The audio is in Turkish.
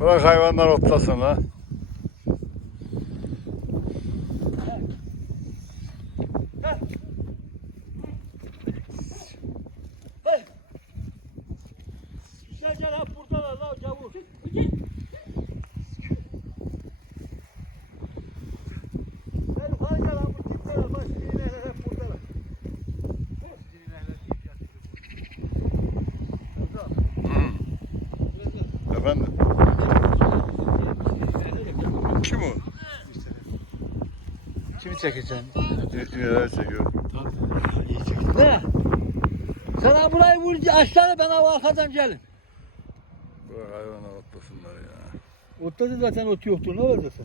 Bırak hayvanlar otlasın ha. Gel hep buradalar la cavur. Gel yukarı gel lan bu tipler bak iğneler hep buradalar. Efendim? Kim o? Kimi çekeceksin? Neler çekiyor? Ne? Sana burayı vur aşağıya ben arkadan gelin. Bırak hayvanlar otlasınlar ya. Otta da zaten ot yoktur ne olacak sen?